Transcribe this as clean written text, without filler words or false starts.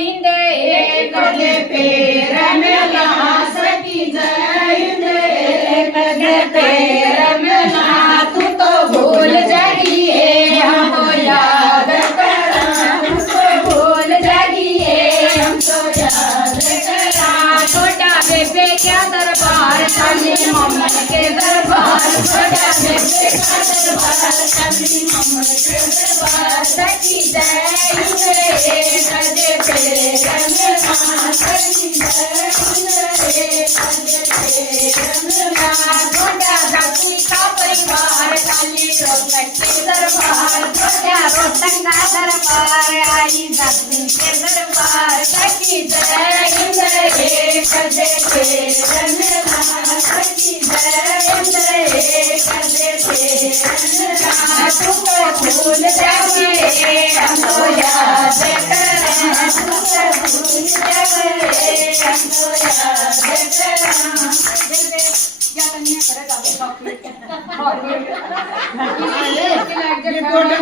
इंदे एक दे पेर मेला सखी जय इंदे एक दे पेर मेला तू तो भूल जाइए हमको याद करा तू तो भूल जाइए हमको याद करा छोटा बेबे क्या दरबार खाली मोहम्मद के दरबार छोटा बेबे का दरबार खाली मोहम्मद के दरबार सखी जय इंदे एक दे पेर मेला सखी जय इंदे एक दे पेर मेला छोटा सखी का परिवार खाली रोहतक के दरबार छोटा रोहतक का दरबार आई सखी के दरबार सखी जय इंदे एक दे पेर मेला सखी जय इंदे एक दे पेर मेला तुमको भूल जाइए हमको याद करा तुमको भूल जाइए हमको याद करा क्या करनी है करे